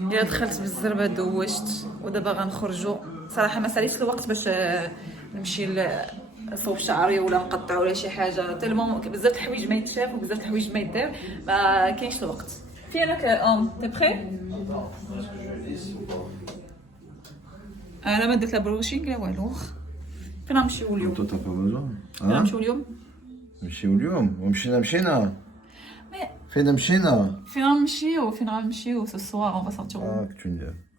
الا دخلت بالزربه دوشت ودابا غنخرجوا. صراحه ما ساليتش الوقت باش نمشي نصوب شعري ولا نقطع ولا شي حاجه، تالمون بزاف الحوايج ما يتشاف وبزاف الحوايج ما يدار، ما كاينش الوقت. فينك تي بخي؟ انا ما درت لا بروشينغ لا والو. فين غنمشيو اليوم؟ انت تفرجوا فين غنمشيو اليوم؟ نمشيو اليوم ومشينا فين مشينا؟ فين غنمشيو سو سوار اون فا سورتيو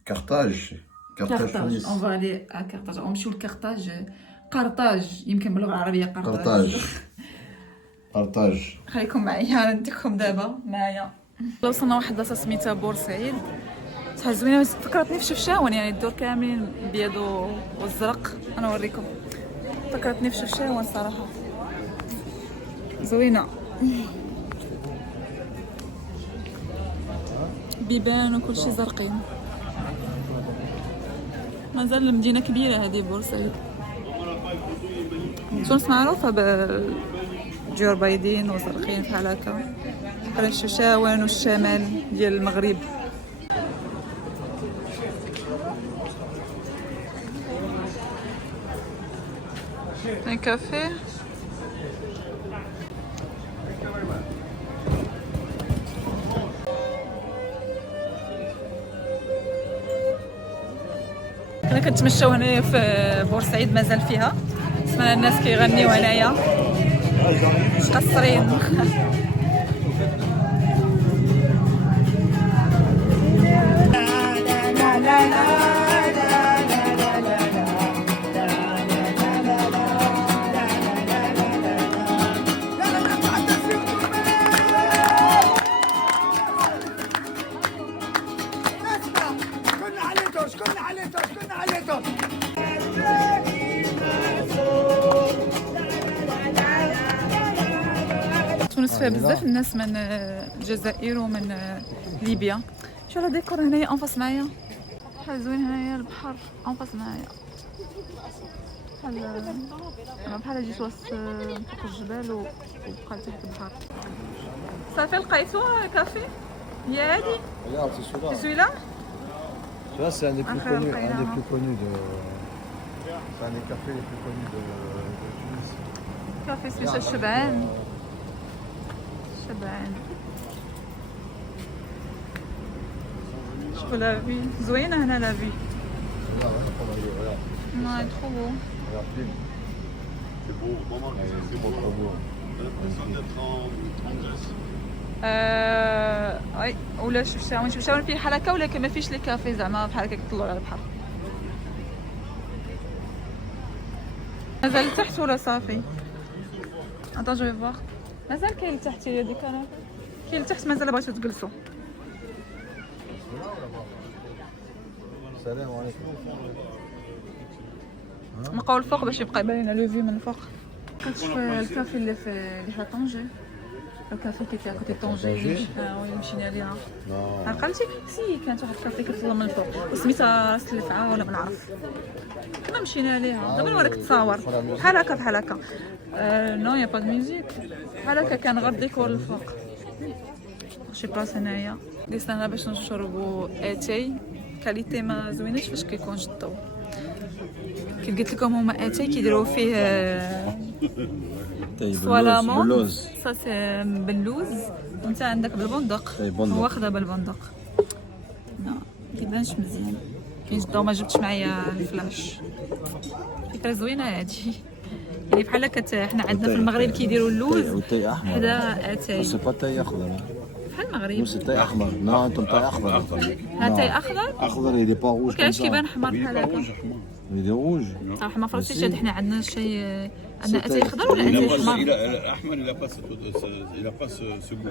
كارتاج كارتاج. اون فا الي ا كارتاج، غنمشيو لكارتاج. قرطاج يمكن باللغه العربيه قرطاج. قرطاج خليكم معايا نديكم دابا معايا. وصلنا واحد البلاصه سميتها بورسعيد، شحال زوينه، فكرتني في شفشاون، يعني الدور كاملين الابيض والزرق. انا اوريكم، فكرتني في شفشاون صراحه، زوينه. بيبان وكل شيء زرقين. مازال المدينه كبيره هذه بورسعيد. تونس معروفه بالجيور بيضين وزرقين بحال هكا، بحال الشفشاون والشمال ديال المغرب. un café. كنا كنتمشاو هنايا في بورسعيد، مازال فيها، سمعنا الناس كيغنيو هنايا مقصرين. تونس فيها بزاف الناس من الجزائر ومن ليبيا. شو هذا ديكور هنايا انفاس معايا، بحال زوين هنايا البحر انفاس معايا، بحال جيت وسط فوق الجبال وبقى تحت البحر. صافي لقيتو كافي؟ هي هادي؟ celui-là? Tu vois, c'est un des plus connus, Après, un des plus connus de... C'est un des cafés les plus connus de Tunis. كافي سميتو شبعان. شبعان. شوفوا لا في زوينه هنا لا في. Ouais, trop beau. Regarde, filme. C'est beau, vraiment, c'est beau. Trop beau. J'ai l'impression d'être en Grèce. اي ولا شفشاون فيه بحال هكا، ولكن ما فيش لي كافي زعما بحال هكا كيطلعوا على البحر. مازال لتحت ولا صافي؟ اتون جو فوار. مازال كاين لتحت هي ديك انا، كاين لتحت مازال بغيتو تجلسوا. السلام عليكم. نبقاو الفوق باش يبقى يبان لنا لو في من الفوق. كتشوف الكافي اللي في طنجة، الكافي كي في كوتي طنجة. وي مشينا ليها. عقلتي؟ سي كانت واحد الكافي كتطلع من الفوق وسميتها راس الفعة ولا ما نعرف. كنا مشينا ليها دابا نوريك التصاور بحال هكا بحال هكا. نو يا با دو ميوزيك، بحال هكا كان غير ديكور الفوق. شي بلاصه هنايا جلسنا هنا باش نشربوا اتاي، كاليتي ما زويناش فاش كيكون الضو. كيف قلت لكم هما اتاي كيديروا فيه صوالامون، باللوز. صا سي باللوز، وانت عندك بالبندق. هو واخدها بالبندق. لا كيبانش مزيان، كاين الضو ما جبتش معايا الفلاش. فكره زوينه هادي، يعني بحال حنا عندنا في المغرب كيديروا اللوز والتاي احمر. حدا اتاي. سي با تاي اخضر. بحال المغرب. سي تاي احمر. لا انتم تاي اخضر. ها تاي اخضر. اخضر اللي با روج. كاش كيبان احمر بحال هكا. اللي روج. صراحه ما فرصتيش هاد، حنا عندنا شي عندنا اتاي خضر ولا اتاي احمر؟ L'Ahmar, il a pas ce goût.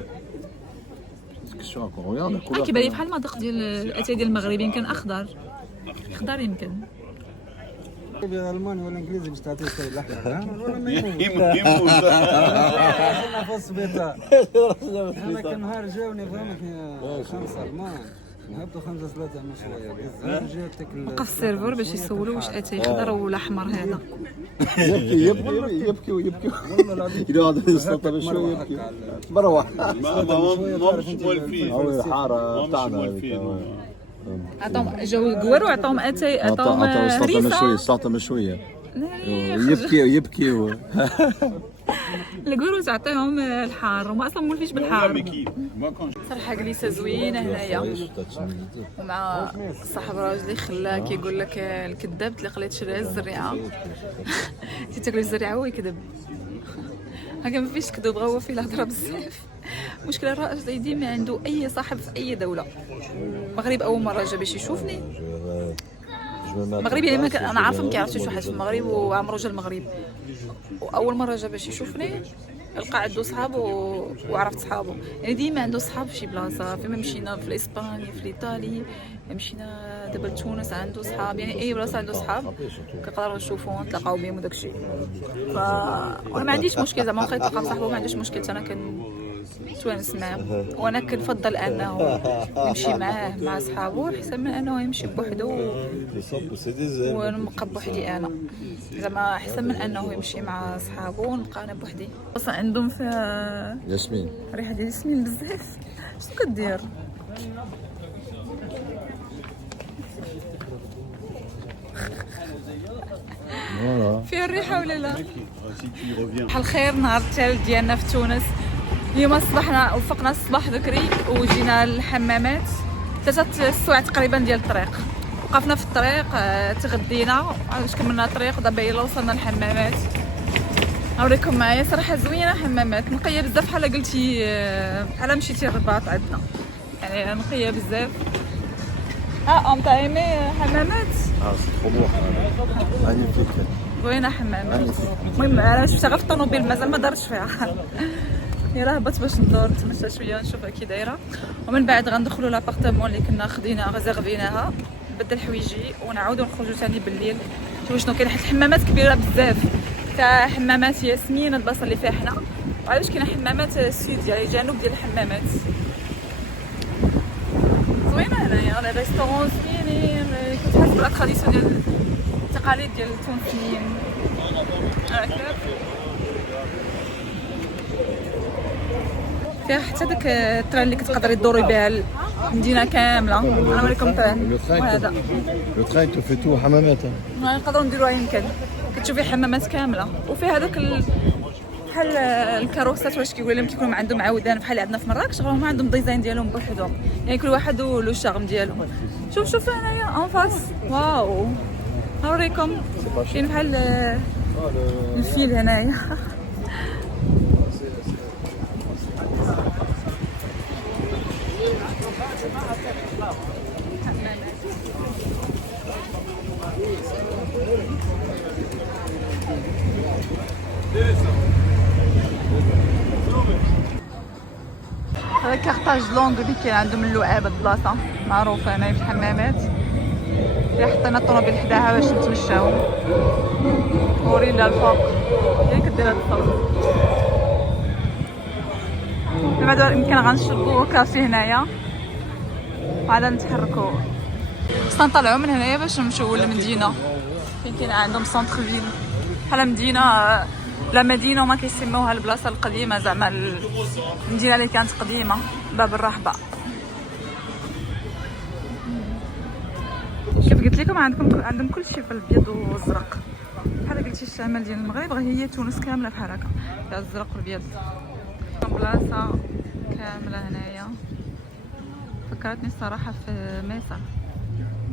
كيشو هاكا رياض. كيبان لي بحال المذاق ديال الاتاي ديال المغرب، يمكن اخضر خضر يمكن. الالماني ولا انجليزي باش تعطيه الشاي الاحمر ولا ما يموت. يموت. انا في السبيطار انا كان نهار جاوني فهمك 5 المان هبطوا 5 3 مش شويه جات تاكل وقف السيرفور باش يسولوا واش اتاي خضر ولا احمر هذا. يبكي والله العظيم يقعد يستطر شويه يبكي. مروح. ما همش موالفين. هو الحاره ما همش بتاعنا موالفين. عطاهم جاو القوار وعطاهم اتاي عطاهم هريسه سلطه مشويه يبكي القوار تعطيهم الحار وما اصلا مولفيش بالحار. صراحه جلسه زوينه هنايا ومع صاحب راجلي خلاه كيقول لك الكذاب تلقى تشري الزريعه تاكل الزريعه هو يكذب. هكا ما فيش كذوب غا هو فيه الهضره بزاف. مشكله الراجل ديما عنده اي صاحب في اي دوله. المغرب اول مره جا باش يشوفني المغرب يعني انا عارفه ما كيعرفش واحد في المغرب وعمرو جا المغرب واول مره جا باش يشوفني لقى عنده صحاب وعرفت صحابه. يعني ديما عنده صحاب في شي بلاصه. فيما مشينا في اسبانيا في ايطاليا مشينا دابا لتونس عنده صحاب. يعني اي بلاصه عنده صحاب كنقدروا نشوفوا نتلاقاو بهم وداكشي. وانا ما عنديش مشكل زعما واخا يتلاقى بصاحبه ما عنديش مشكل. انا كنتوانس معاه وانا كنفضل انه يمشي معاه مع صحابه احسن من انه يمشي بوحده ونبقى بوحدي. انا زعما احسن من انه يمشي مع صحابه ونبقى انا بوحدي. اصلا عندهم فيها ياسمين ريحه ديال ياسمين بزاف. شنو كدير؟ فيها الريحه ولا لا؟ بحال الخير نهار الثالث ديالنا في تونس. اليوم صبحنا وفقنا الصباح بكري وجينا للحمامات 3 سوايع تقريبا ديال الطريق. وقفنا في الطريق تغدينا علاش كملنا الطريق ودابا يلا وصلنا للحمامات. نوريكم معايا صراحه زوينه حمامات نقيه بزاف بحال قلتي بحال مشيتي الرباط عندنا يعني نقيه بزاف. ام تايمي حمامات زوينه حمامات. المهم انا شفتها غير في الطوموبيل مازال ما دارتش فيها. يلا هبط باش ندور نتمشى شويه نشوفها كي دايره ومن بعد غندخلوا لابارتمون اللي كنا خديناها ريزيرفيناها نبدل حوايجي ونعاودوا نخرجوا ثاني بالليل. شوفوا شنو كاين حيت الحمامات كبيره بزاف. كاين حمامات ياسمين البلاصه اللي فيها حنا وعلاش كاين حمامات السود يعني الجنوب ديال الحمامات. زوينه هنايا لي ريستورون زوينين كتحس بلا تراديسيون ديال التقاليد ديال التونسيين. فيها حتى داك التران اللي كتقدري تدوري بها المدينه كامله. نوريكم التران وهذا لو ترين تو في تو حمامات نقدروا نديروها يمكن كتشوفي حمامات كامله. وفيها هذاك بحال الكاروسات واش كيقول لهم كيكونوا عندهم عودان بحال اللي عندنا في مراكش هما عندهم ديزاين ديالهم بوحدهم يعني كل واحد ولو شارم ديالو. شوف هنايا اون فاس واو نوريكم كاين بحال الفيل هنايا. هذا كارطاج لونغ اللي كاين عندهم اللعاب البلاصه معروفه هنا في الحمامات. اللي حطينا الطوموبيل حداها باش نتمشاو. ورينا الفوق هي كدير هاد الصوت. بعد يمكن غنشربوا كافي هنايا وعاد نتحركوا. خصنا نطلعوا من هنايا باش نمشيو للمدينه فين كاين عندهم سونتر فيل بحال مدينه لا مدينه وما كيسموها البلاصه القديمه زعما المدينه اللي كانت قديمه باب الرحبه. كيف قلت لكم عندهم كل شيء في الابيض والازرق بحال قلتي الشمال ديال المغرب غير هي تونس كامله بحال هكا فيها الازرق والابيض. بلاصه كامله هنايا فكرتني الصراحه في مصر.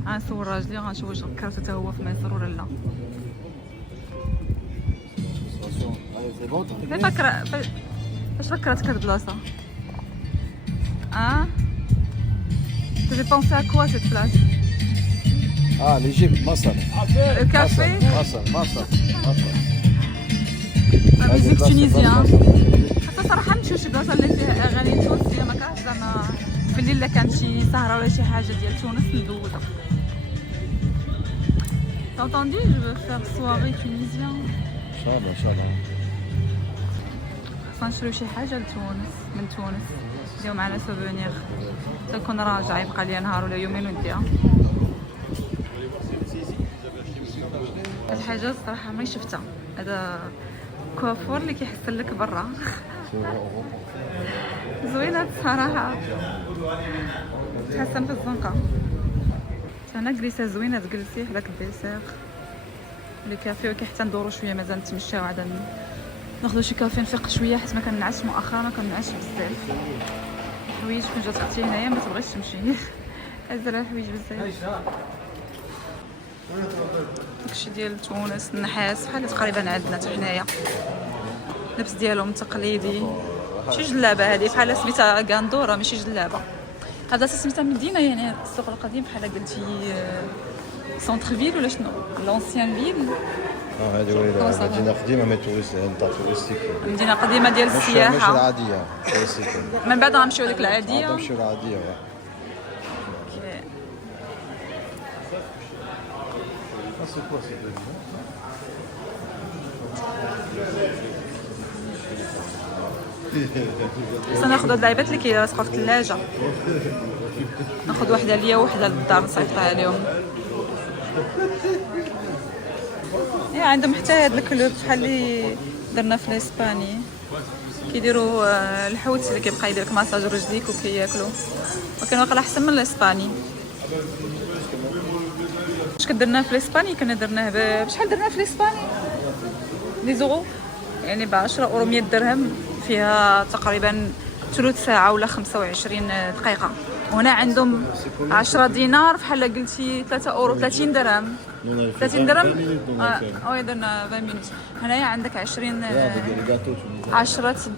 غنسول راجلي غنشوف واش فكرتو حتى هو في مصر ولا لا. فاش فكرتك هاد البلاصه؟ Tu veux penser à quoi cette place? l'Égypte مصر. Le café? مصر. La musique tunisienne. حتى صراحه نمشيو شي بلاصه اللي فيها اغاني تونسيه ما كانش زعما في الليل الا كانت شي سهره ولا شي حاجه ديال تونس ندوزها. T'as entendu? Je veux faire soirée tunisienne. ان شاء الله. خصنا نشريو شي حاجه لتونس من تونس نديو معنا سوفونير حتى نكون راجعه يبقى لي نهار ولا يومين ونديها. هاد الحاجه الصراحه ما شفتها. هذا كوافور اللي كيحسن لك برا. زوينه الصراحه تحسن في الزنقه. هنا جلسه زوينه تجلسي حداك الديسير لي كافي، وكي ندورو شويه مازال نتمشاو عاد ناخذ شي كافي نفيق شويه حيت ما كنعس مؤخرا، ما كنعس بزاف الحوايج كون جات اختي هنايا ما تبغيش تمشي هزر الحوايج بزاف. داكشي ديال تونس النحاس بحال تقريبا عندنا حتى حنايا، اللبس ديالهم تقليدي، ماشي جلابه هذه بحال سميتها غاندوره ماشي جلابه. هذا سميتها مدينه يعني السوق القديم بحال قلتي سونتر فيل ولا شنو لونسيان فيل. هذه ويلا مدينه قديمه مي تاع توريستيك، مدينه قديمه ديال السياحه ماشي العاديه توريستيك. من بعد غنمشيو لديك العاديه، نمشيو العاديه. سناخذ هاد اللعيبات اللي كيلصقوا في الثلاجه، ناخذ وحده ليا وحده للدار نصيفطها عليهم. يا عندهم حتى هاد الكلوب بحال اللي درنا في الاسباني، كيديروا الحوت اللي كيبقى يدير لك ماساج رجليك وكياكلوا، ولكن واقيلا احسن من الاسباني. اش كدرنا في الاسباني كنا درناه بشحال درنا في الاسباني لي زورو يعني ب 10 اورو 100 درهم، فيها تقريبا ثلث ساعه ولا 25 دقيقه. وهنا عندهم 10 دينار بحال قلتي 3 اورو 30 درهم 30 درهم. درنا 20 مينوت. هنايا عندك 10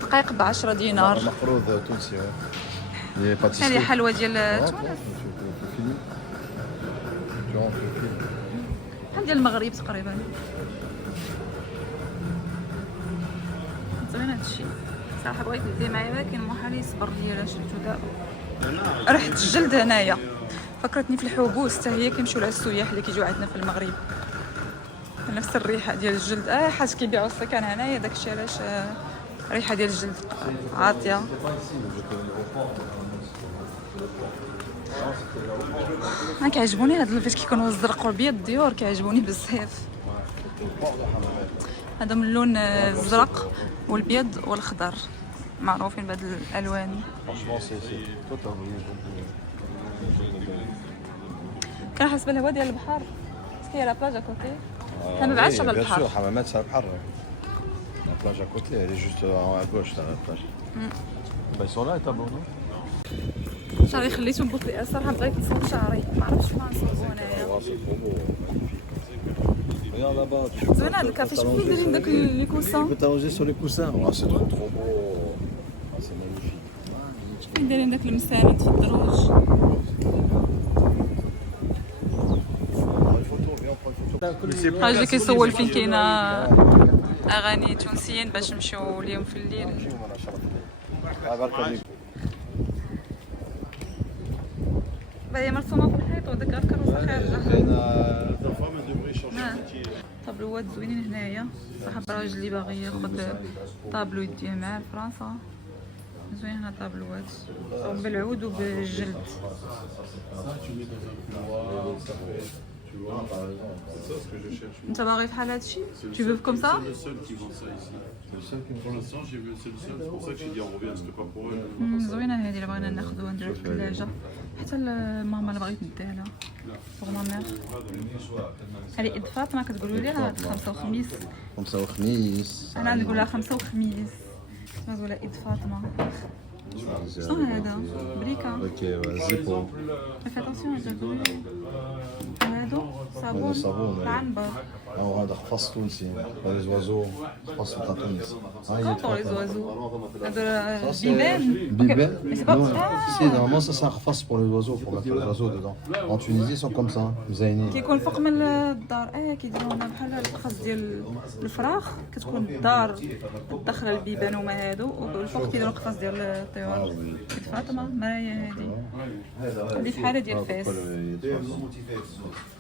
دقائق ب 10 دينار. مقروض تونسي هذه حلوه ديال تونس بحال ديال المغرب تقريبا. زوين هادشي صراحه، بغيت ندي معايا ولكن محال يصبر ليا لا شفتو دابا. ريحه الجلد هنايا فكرتني في الحبوس حتى هي كيمشيو لها السياح اللي كيجيو عندنا في المغرب، نفس الريحه ديال الجلد. حاج كيبيعوا السكن هنايا داكشي علاش ريحه ديال الجلد عاطيه. ما كيعجبوني هاد الفيش كيكونوا الزرق والابيض ديور، كيعجبوني بزاف. هذا من اللون الزرق والابيض والخضر معروفين بهاد الالوان. كنحس بالهواء ديال البحر، هي لا بلاج اكوتي، حنا ما بعادش على البحر. حمامات على البحر، لا بلاج اكوتي elle est juste à gauche de la plage. Ils sont là les tableaux non. شعري خليته مبطئ الصراحه، بغيت نصور شعري ما عرفتش فين نصورو هنايا. زوين هاد الكافي، شوفوا كيف دايرين داك لي كوسان. Tu peux t'allonger sur les coussins. C'est trop beau. C'est magnifique. شوفوا دايرين داك المساند في الدروج. هاج اللي كيصور فين كاينه اغاني تونسيين باش نمشيو اليوم في الليل. هي مرسومه في الحيط وداك الكروسه خارجه. طابلوات زوينين هنايا، صاحب الراجل اللي باغي ياخذ طابلو يديه معاه لفرنسا. زوين هنا طابلوات بالعود وبالجلد. انت باغي بحال هادشي؟ Tu veux comme ça? زوينه هذه اللي بغينا ناخذوها نديروها في الثلاجه، حتى ماما اللي بغيت نديها لها بوغ مامير. هذه اد فاطمه كتقولوا لي راه خمسه وخميس. خمسه وخميس انا نقولها خمسه وخميس، نقولها اد فاطمه. شنو هذا؟ بريكا. اوكي زيبو. فيت اتونسيون هادو صابون العنبر. هذا خفاص تونسي، لي زوازو خفاص تاع تونس. كونطور لي زوازو هادو بيبان. Bibel? Si, normalement ça c'est un khfas pour les oiseaux, pour mettre les oiseaux dedans. En Tunisie ils sont comme ça, مزينين. كيكون فوق من الدار، كيديروا لنا بحال القفص ديال الفراخ، كتكون الدار داخله البيبان هما هادو، والفوق كيديروا القفص ديال الطيور. كيف فاطمه مرايه هذه بحال ديال فاس.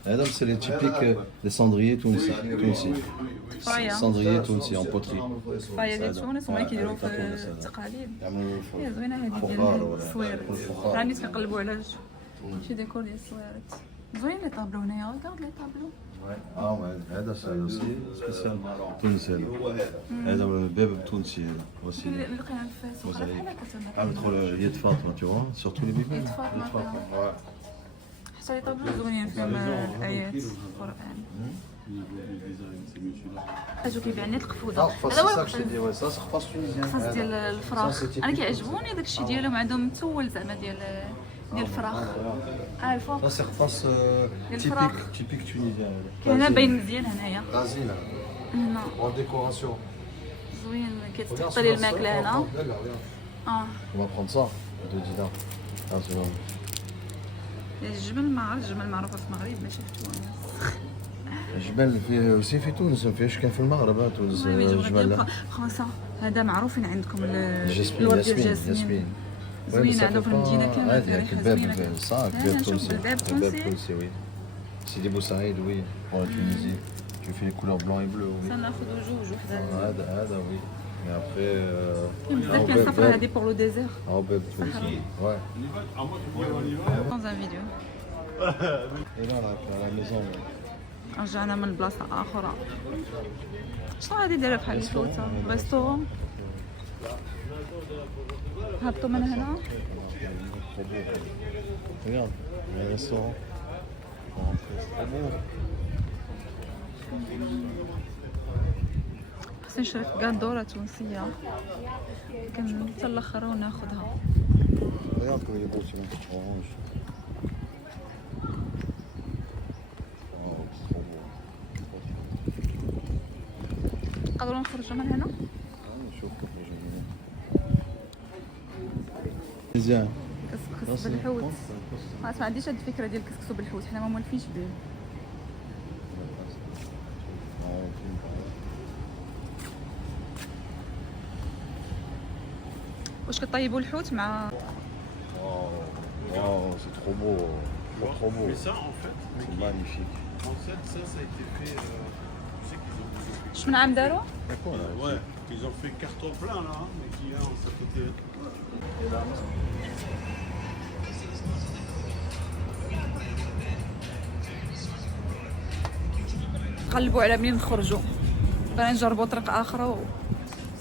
هذا سي لي تيبيك لي ساندريي تونسي. ساندريي تونسي اون بوتري. فايا ديال تونس هما كيديروا في التقاليد. هي زوينه هذه ديال الصويرات، راني كنقلبوا على شي ديكور ديال الصويرات. زوين لي طابلو هنايا، ريغارد لي طابلو. هذا سبيسيال تونسي. هذا الباب التونسي هذا وسيله اللي لقينا في فاس بحال هكا. تدخل يد فاطمه tu vois surtout les bébés. يد فاطمه شريت طابلو زوينين فيهم الايات القران. اجو كيبيع لي القفوده. هذا هو خفاص تونيزيان. الخاص ديال الفراخ. انا كيعجبوني داكشي ديالهم، عندهم متول زعما ديال الفراخ. الفوق Ça c'est خفاص typique tunisien. هنا باين مزيان هنايا. غازينا. هنا En décoration. زوين كتحط لي الماكله هنا. On va prendre ça de dinars. الجبن ما عرفتش، الجبن معروفه في المغرب ماشي في تونس. الجبال فيه وسي في تونس، ما فيهاش كان في المغرب تونس الجبال. فرنسا هذا معروفين عندكم الجسمين ياسمين. زوين عندهم في المدينه كامله في ريحه زوينه. صح كباب تونسي. كباب تونسي وي. سيدي بوسعيد وي. pour la Tunisie. Tu fais les couleurs blanc et bleu oui. سناخذوا جوج وحده. هذا وي. Et après بزاف كاين الصفرة هذه pour le désert. Robeb تونسي. Ouais. Dans un vidéo. Et là à la maison. رجعنا من بلاصة أخرى. شنو هادي دايرة بحال الفوتة؟ ريستورون؟ هبطوا من هنا؟ Regarde, il y a un restaurant. خصني نشري قندورة تونسية. يمكن حتى الآخر وناخذها. Regarde comme il est beau celui-là, orange. نقدروا نخرجوا من هنا؟ نشوف كيف جايين. مزيان. كسكس بالحوت. ما عنديش هاد الفكرة ديال كسكسو بالحوت، حنا ما مولفينش به. واش كطيبوا الحوت مع Waouh, c'est trop beau. Trop beau. Mais ça, en fait, C'est magnifique. en fait, ça a été fait. Tu sais qu'ils ont. شمن عام داروا؟ C'est quoi là? Ouais, qu'ils ont fait carton plein là, hein, mais qui a ça côté. قلبوا على منين نخرجوا. بغينا نجربوا طريق اخرى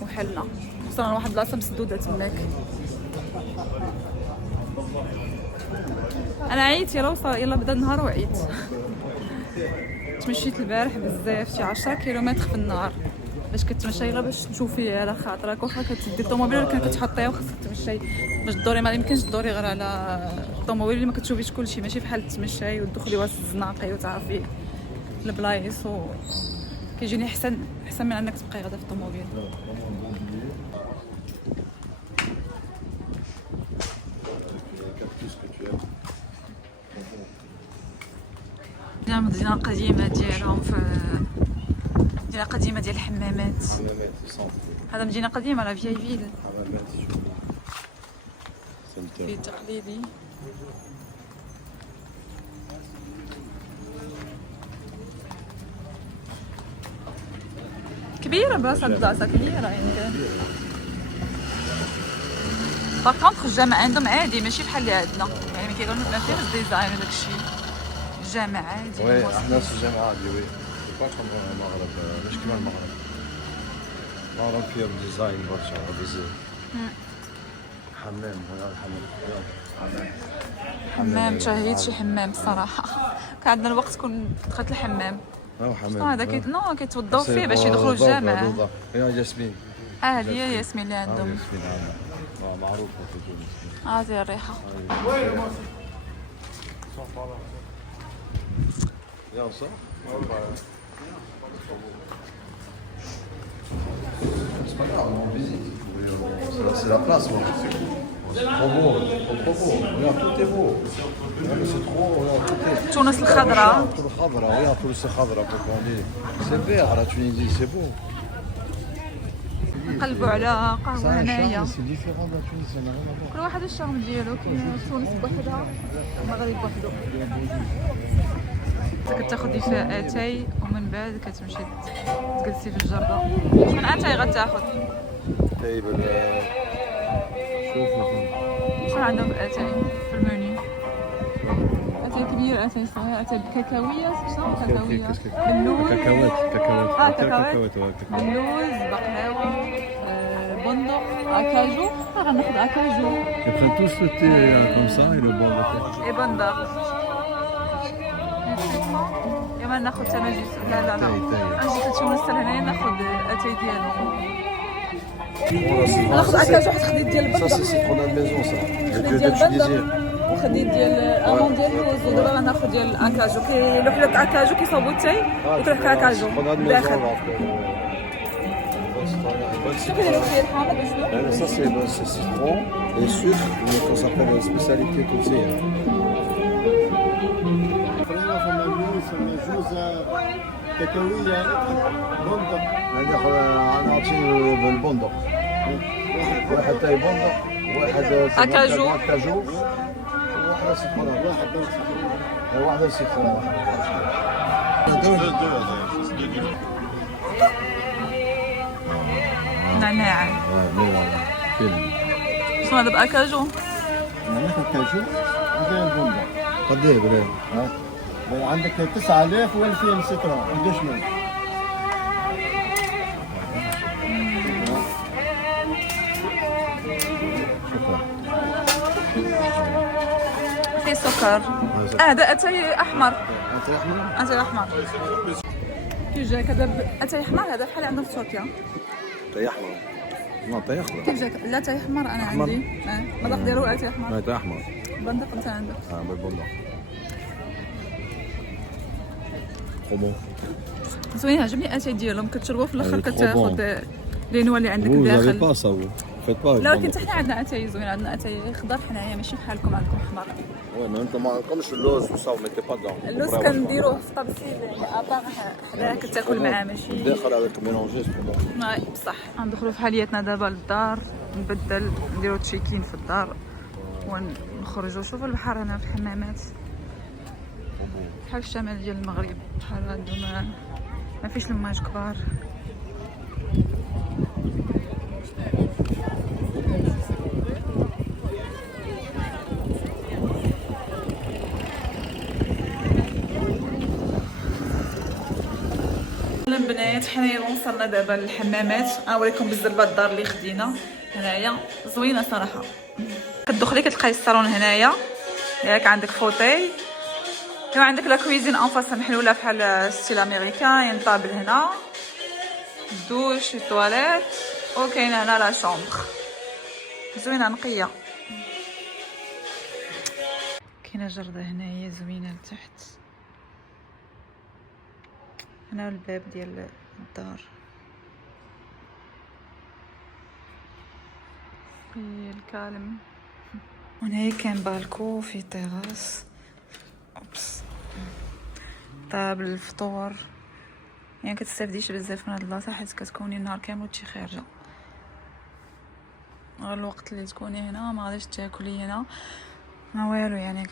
وحلنا. وصلنا لواحد البلاصه مسدوده تماك. انا عييت يلا بدا النهار وعيت. تمشيت البارح بزاف شي 10 كيلومتر في النهار باش كتمشى غير باش تشوفي على خاطرك، واخا كتدي الطوموبيل ولا كان كتحطيها وخاصك تمشي باش تدوري. ما يمكنش تدوري غير على الطوموبيل اللي ما كتشوفيش كلشي، ماشي بحال تمشاي وتدخلي وسط الزناقي وتعرفي البلايص كيجيني احسن من انك تبقاي غادا في الطوموبيل. مدينة قديمة ديالهم في مدينة قديمة ديال الحمامات. هذا مدينة قديمة لا فياي فيل. في تقليدي. كبيرة بلاصة كبيرة يعني. باغ الجامع عندهم عادي ماشي بحال اللي عندنا، يعني كيقولوا ما فيهاش ديزاين وداكشي. الجامع عادي. وي احنا في الجامعة عادي وي. با كوم المغرب مش كيما المغرب. المغرب فيها ديزاين برشا بزاف. حمام ولا حمام شهيت شي حمام الصراحة. كان عندنا الوقت كون دخلت الحمام. حمام. هذا كيتوضاو فيه باش يدخلوا الجامع. يا ياسمين. هذه هي ياسمين اللي عندهم. ياسمين عندنا. معروفة في تونس. هذه الريحة. يا صح؟ C'est la place, moi. C'est trop beau, trop beau. Regarde, tout est beau. C'est trop, regarde, tout est... تونس الخضراء. Tout le khadra, regarde, tout le khadra, c'est vert, la Tunisie, c'est beau. نقلبوا على قهوة هنايا. C'est différent de la Tunisie, ça n'a rien à voir. كل واحد الشارم ديالو. كاين تونس بوحدها المغرب بوحدو. كتاخدي فيها اتاي ومن بعد كتمشي تجلسي في الجردة. شحال اتاي غتاخد؟ طيب شوفوا شحال عندهم اتاي في المنيو؟ اتاي كبير اتاي صغير اتاي بكاكاوية شنو كاكاوية؟ باللوز. كاكاوات. باللوز بقلاوة بندق اكاجو. غناخد اكاجو. Ils prennent tous le thé comme ça et le boivent avec. اي بندق. كمان ناخذ تماجيس. لا لا لا انا جيت لتونس هنايا ناخذ اتاي ديالو. ناخذ اكاجو واحد خديت ديال البندق. Ça c'est citron à la maison ça. خديت ديال البندق وخديت ديال الامون ديال اللوز ودابا غناخذ ديال الاكاجو. كيلوح لك اكاجو كيصاوبوا التاي وكيلوح لك اكاجو داخل. شنو كيديروا فيه الحامض وشنو؟ Ça c'est citron et sucre, ça s'appelle une spécialité comme ça. تكوية بندق. أنا أعطيه بالبندق. واحد تاي بندق، واحد أكاجو. أكاجو، وواحد سيترون. واحد سيترون. نعناع. شنو هذا بأكاجو؟ هذاك الكاجو وهذا البندق. قد إيه بلاد؟ عندك 9000 و2000 سيترون. قداش من؟ فيه سكر. هذا اتاي احمر. أنت أحمر؟ اتاي احمر. كيف جاك هذا اتاي احمر؟ هذا بحال عندنا في تركيا. تاي أحمر. لا تاي أخضر. كيف جاك؟ لا اتاي احمر انا عندي. المذاق ديالو اتاي احمر. لا تاي أحمر. بندق انت عندك. بالبندق. خمو. زوين عجبني اتاي ديالهم كتشربوه في الاخر كتاخذ لي نوع اللي عندك داخل. pas ça vous. Faites pas. لا ولكن حنا عندنا اتاي زوين، عندنا اتاي خضر حنايا ماشي بحالكم عندكم احمر. Ouais, mais انتم ما عندكمش اللوز وصا mettez pas dedans. اللوز كنديروه في طابسيل ابار حداه كتاكل معاه ماشي. داخل avec ميلونجي سبون. اي بصح غندخلوا في حالياتنا دابا للدار، نبدل نديرو تشيكين في الدار ونخرجوا. شوفوا البحر هنا في الحمامات بحال في الشمال ديال المغرب، بحال هادو ما فيش الماج كبار. البنات حنايا وصلنا دابا للحمامات. غنوريكم بالزربه الدار اللي خدينا هنايا، زوينه صراحه. كتدخلي كتلقاي الصالون هنايا، ياك عندك فوتاي، كما عندك لا كويزين انفاس محلوله بحال ستيل امريكان، طابل هنا، دوش، تواليت، وكاين هنا لا شومبر زوينه نقيه. كاينه جرده هنايا زوينه لتحت. هنا الباب ديال الدار في الكالم. هنا كان بالكو في تيراس. اوبس طابل الفطور، يعني كتستافديش بزاف من هاد البلاصه حيت كتكوني النهار كامل وتشي خارجه. غير الوقت اللي تكوني هنا ما غاديش تاكلي هنا ما والو، يعني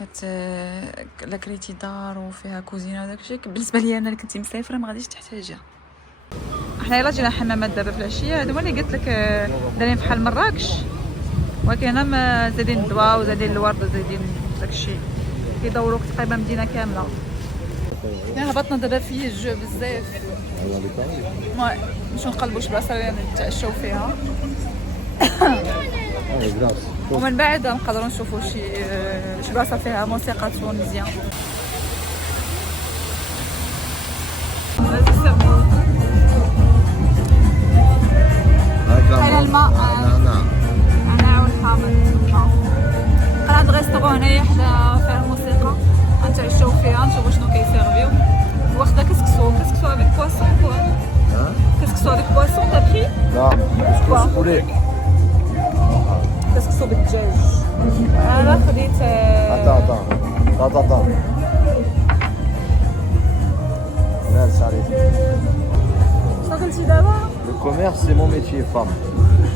لا كريتي دار وفيها كوزينه وداكشي. بالنسبه ليا انا اللي كنت مسافره ما غاديش تحتاجها. حنا يلاه جينا حمامات دابا في العشيه، هادو اللي قلت لك دايرين بحال مراكش، ولكن هنا ما زادين الضواء وزادين الورد وزادين داكشي، كيدوروك تقريبا مدينه كامله. هبطنا دابا فيه الجو بزاف، نمشيو نقلبوا شي بلاصه اللي نتعشاو فيها ومن بعد نقدروا نشوفوا شي بلاصه فيها موسيقى تونسيه. هذا الماء نعناع والحامض. كان عند ريستورون هنايا حدا فيه الموسيقى غنتعشاو فيها، نشوفوا شنو كيسيرفيو. واخده كسكسو افيك بواسون كوا. كسكسو افيك بواسون تا بري؟ لا بولي. كسكسو بالدجاج. انا خديت طا لا سالي. شنو قلتي دابا؟ Le commerce c'est mon métier, femme.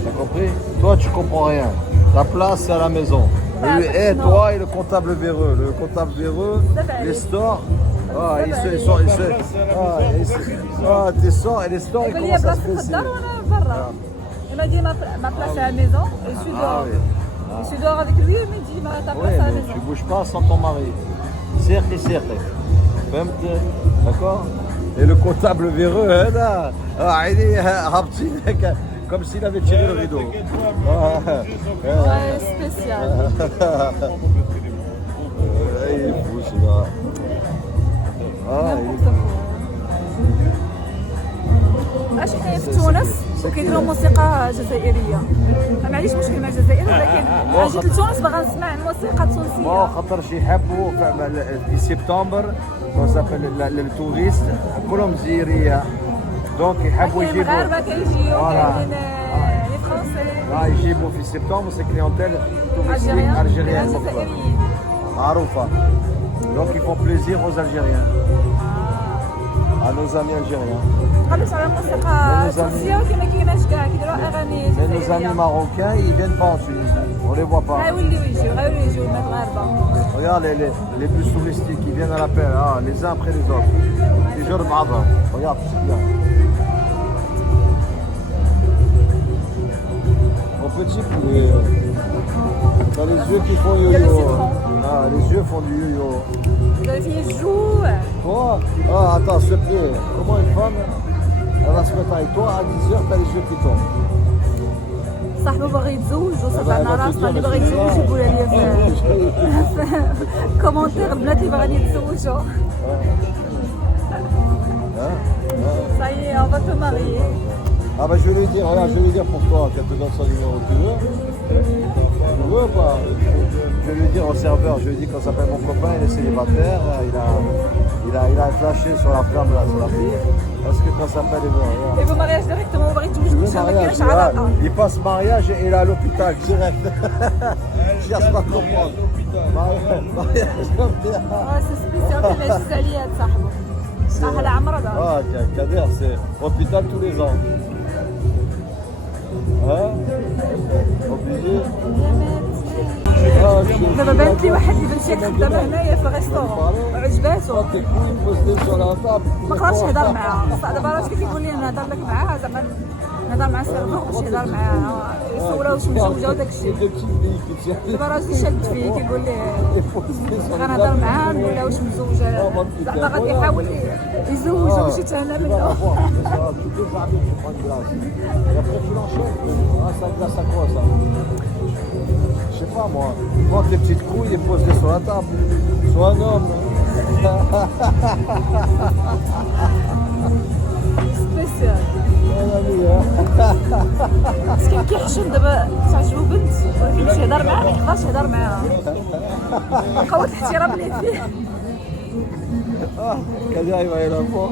T'as compris? Toi tu comprends rien. Ta place c'est à la maison. Et toi et le comptable véreux. Le comptable véreux, les stores. Tes stores et les stores ils commencent à se baisser. Il m'a dit ma place est à la maison et je suis dehors. Je suis dehors avec lui, il me dit ta place est à la maison. Tu bouges pas sans ton mari. Certes et certes. D'accord? Et le comptable véreux, comme s'il avait tiré le rideau. Ouais, spécial. Il est fou celui-là. N'importe quoi. وكيديروا موسيقى جزائريه. ما عنديش مشكل مع الجزائر ولكن جيت لتونس باغا نسمع الموسيقى التونسيه. خاطرش يحبوا في سبتمبر le touristes كلهم جزائرية دونك يحبوا يجيبوا المغاربه كيجيو كاينين لي فرونسي يجيبوا في سبتمبر سي كليونتيل touristique algérienne جزائريين معروفة donc ils font plaisir aux Algériens à nos amis algériens. قالوا على الموسيقى التونسيه وكما كايناش كاع كيديروا اغاني Mais nos جزائريه. amis marocains ils viennent pas en Tunisie, on les voit pas. غيوليو يجيو المغاربه. Regarde les bus touristiques qui viennent à l'appel, les uns après les autres. Toujours بعضهم. Regarde, c'est bien. Mon petit poulet. T'as les yeux qui font Il y a le yo-yo. citron. Ah, les yeux font du yo-yo. فيه الجوع. Toi, attends, s'il te plaît. Comment une femme, elle va se mettre avec toi à 10h, t'as les yeux qui tombent. صاحبه باغي يتزوج وصافعنا راسنا اللي باغي يتزوج يقولها لي في كومونتير البنات اللي باغيين يتزوجوا. صاي on va te marier. Ah bah je vais lui dire, regarde, je vais lui dire pour toi, qu'elle te donne son numéro, tu veux? Tu veux ou pas? Je vais lui dire au serveur, je lui dis qu'on s'appelle mon copain, il est célibataire, il a flashé sur la flamme là, sur la fille. Est-ce que qu'on s'appelle les deux? Et vous mariage directement باغي يتزوج Le باش ما mariage, كاينش علاقه. il passe mariage et il est à l'hôpital, direct. Je cherche pas à comprendre. Mariage, سي سبيسيال كيما جوج عليا صاحبه. صح على عمره دار. Ah, Kader, c'est hôpital tous les ans. Hein? Obligé? دابا بانت لي واحد البنت خدامه هنايا في الريستورون وعجباتو. Tes couilles posées sur la table. ما قدرش نهضر معاها دابا راه كيقول لي نهضر لك معاها زعما نهضر مع السيرفور باش يهضر معاها يصورها واش مزوجه وداك الشيء. Deux petites billes qui tiennent. دابا راجلي شاد فيه كيقول لي Posées sur la غنهضر معاها نقول لها واش مزوجه زعما غادي يحاول يزوجها باش يتهنى Tu vas منه. la voir. Toutes les armées, tu prends une glace. Et après, tu l'enchaînes. Ah, ça glace à quoi, ça? Je sais pas, moi. Prends tes petites couilles et pose-les sur la table. Sois un homme. سبيسيال Un ami, hein. مسكين كيحشم دابا تعجبو بنت ولكن باش يهضر معاها ما يقدرش يهضر معاها. قوة الاحترام اللي فيه. Kader, il va aller la voir.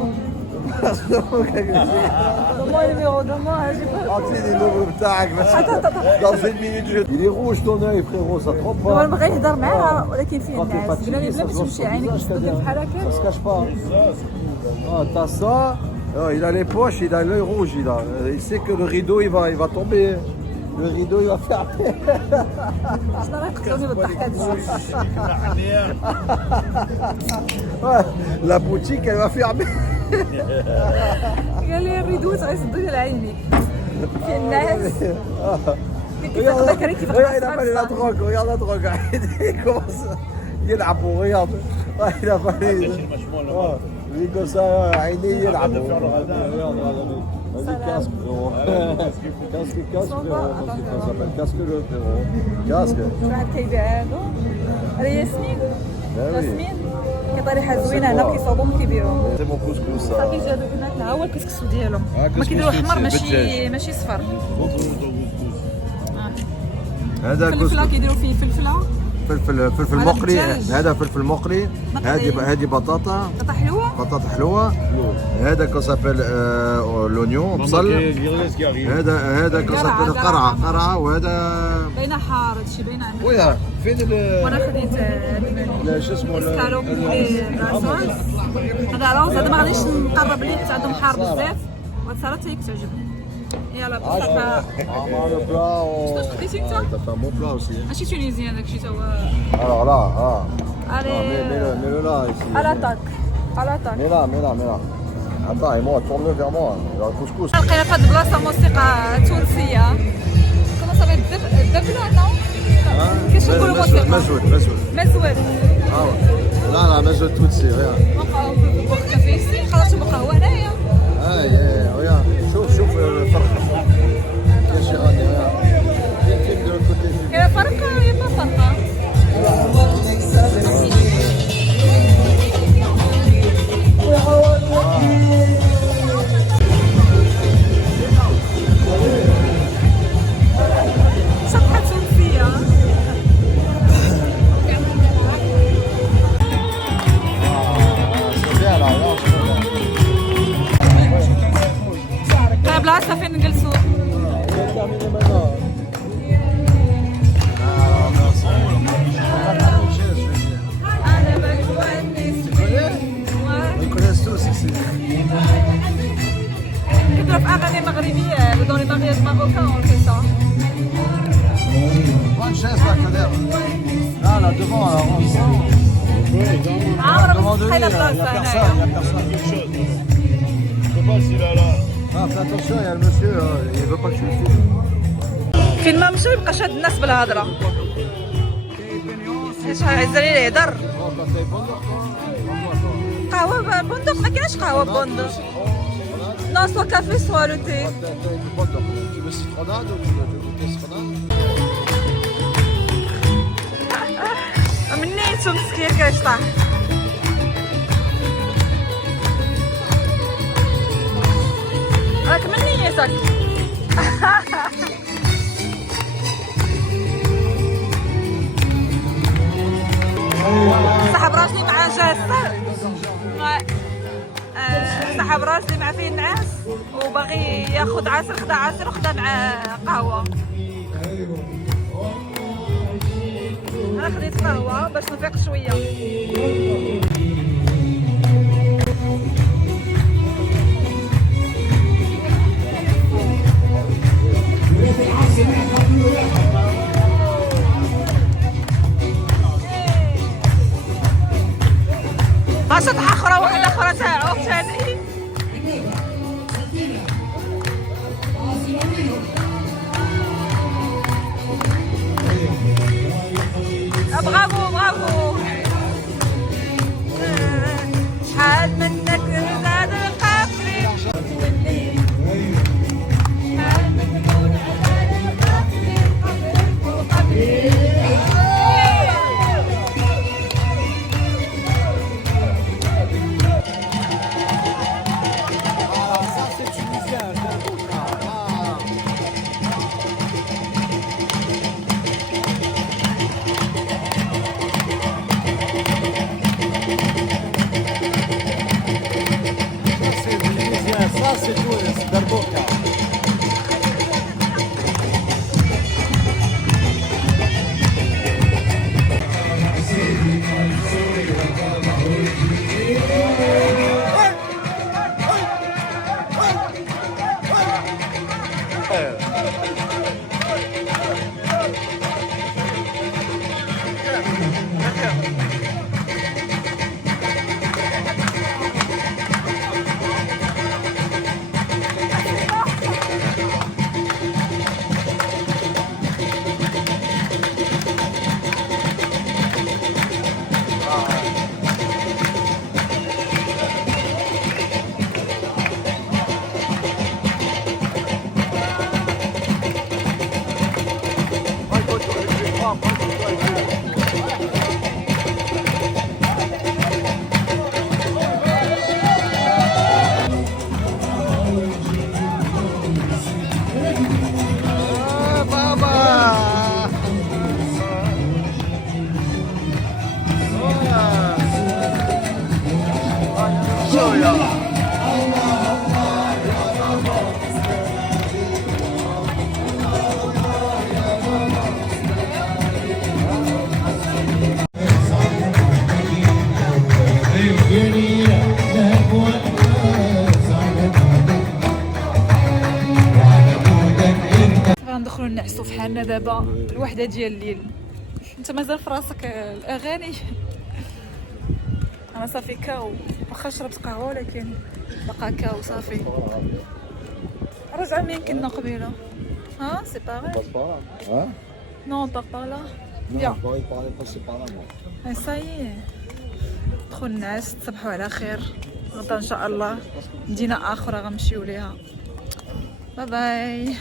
Donne-moi le numéro, donne-moi, j'ai pas. Anti, les numéros بتاعك بس. Dans une minute, il est rouge ton œil, frérot, ça trompe هو pas. بغى يهضر معاها ولكن فيه Quand t'es الناس fatigué, قلنا لي بلا ça باش se voit تمشي sur ton عينيك visage, باش تبقى Kader. بحال Ça هكا. se cache pas. Ah, t'as ça. Ah, il a les poches, il a l'œil rouge, il sait que le rideau il va tomber. Le rideau il va fermer. شنو راه قتلوني بالضحكات بجوج. Ouais, la boutique elle va fermer. قال لي الريدوت غيسدوا لي عينيك. فيه الناس كيف تذكري كيف Regarde, il a avalé la drogue, regarde la drogue. Il commence. يلعبوا regarde. Il a avalé. Lui comme ça, عينيه يلعبوا. Vas-y, casque, frérot. Casque, frérot. Ça s'appelle casque-le, frérot. Casque. واحد كيبيع هادو. هذا ياسمين. Ben oui. ياسمين كيعطي ريحه زوينه هنا كيصاوبهم كيبيعوهم. C'est mon couscous, ça. صافي جا دوك البنات ها هو الكسكسو ديالهم. ما كسكس كيديروا تونسي احمر بالدجاج. ماشي صفر. هذا فلفله كسكس. كيديروا فيه فلفله. فلفل هذا مقلي. دجاج. هذا فلفل مقلي. هذه بطاطا. قطع حلوه. بطاطا حلوه. هذا كو سابيل لونيون بصل. هذا كو سابيل قرعه وهذا باينه حار هادشي باينه عندك. ويا فين وانا خديت شو اسمه الاسكالوب والراس. هذا روز هذا ما غاديش نقرب ليه حيت عندهم حار بزاف وهاد صارت هيك تعجبني. يلا بصح le plat. شنو خديتي انت؟ T'as fait un bon plat aussi. ماشي تونيزيان داكشي تا هو. Alors là, الي mets-le là ici. على طاك على طاك. Mets là. Attends, et moi, tourne-le vers moi. Alors, couscous. لقينا في هاد البلاصه موسيقى تونسيه. كما صافي الدبله نو كيفاش نقولوا موسيقى مزود. مزود. لا مزود توتسي regarde. بقاو في كافيسي خرجوا بقهوه هنايا. regarde. شوف الفرق. يا شي غادي regarde. de l'autre côté. كاين فرق يا ما فرقه. صافي نجلسوا. كتبقى في أغاني مغربية dans les mariages marocains on fait ça. Prends une chaise là, Kader. Là, là, devant, là, عمرو بس تحيل بلاصة il y a هنايا. personne. Quelque chose. Je sais pas s'il a là. Ah, fais attention, il y a le monsieur, il veut pas que tu le filmes. فين ما مشاو يبقى شاد الناس بالهضرة. ايش عايز لي يهضر؟ قهوة بندق ما كاينش قهوة بندق. Non, soit café, soit le thé. Tu veux citronnade ou tu veux goûter citronnade? مني انتو مسكين كيشطح. راك من نيتك. سحب راسي مع جاسر. سحب راسي مع فيه نعاس وباغي ياخذ عصير، خدا عصير وخدا مع قهوه. انا خديت قهوه باش نفيق شويه. شطحة أخرى واحدة أخرى تاعو ثاني. برافو برافو. شحال منك زاد القفري. شحال منك زاد القفري. Ça, c'est Tunis, Darboka. غندخلوا نعسوا في حالنا دابا الوحده ديال الليل. انت مازال في راسك الاغاني. انا صافي كاو، واخا شربت قهوه ولكن بقى كاو صافي. رجع منين كنا قبيله؟ ها سي باغي. Hein? Non, on part par là. Non, Viens. je parlais passer par là, moi. Ça y est. دخل نعس، تصبحوا على خير. غدا ان شاء الله مدينه اخرى غنمشيو ليها. باي باي.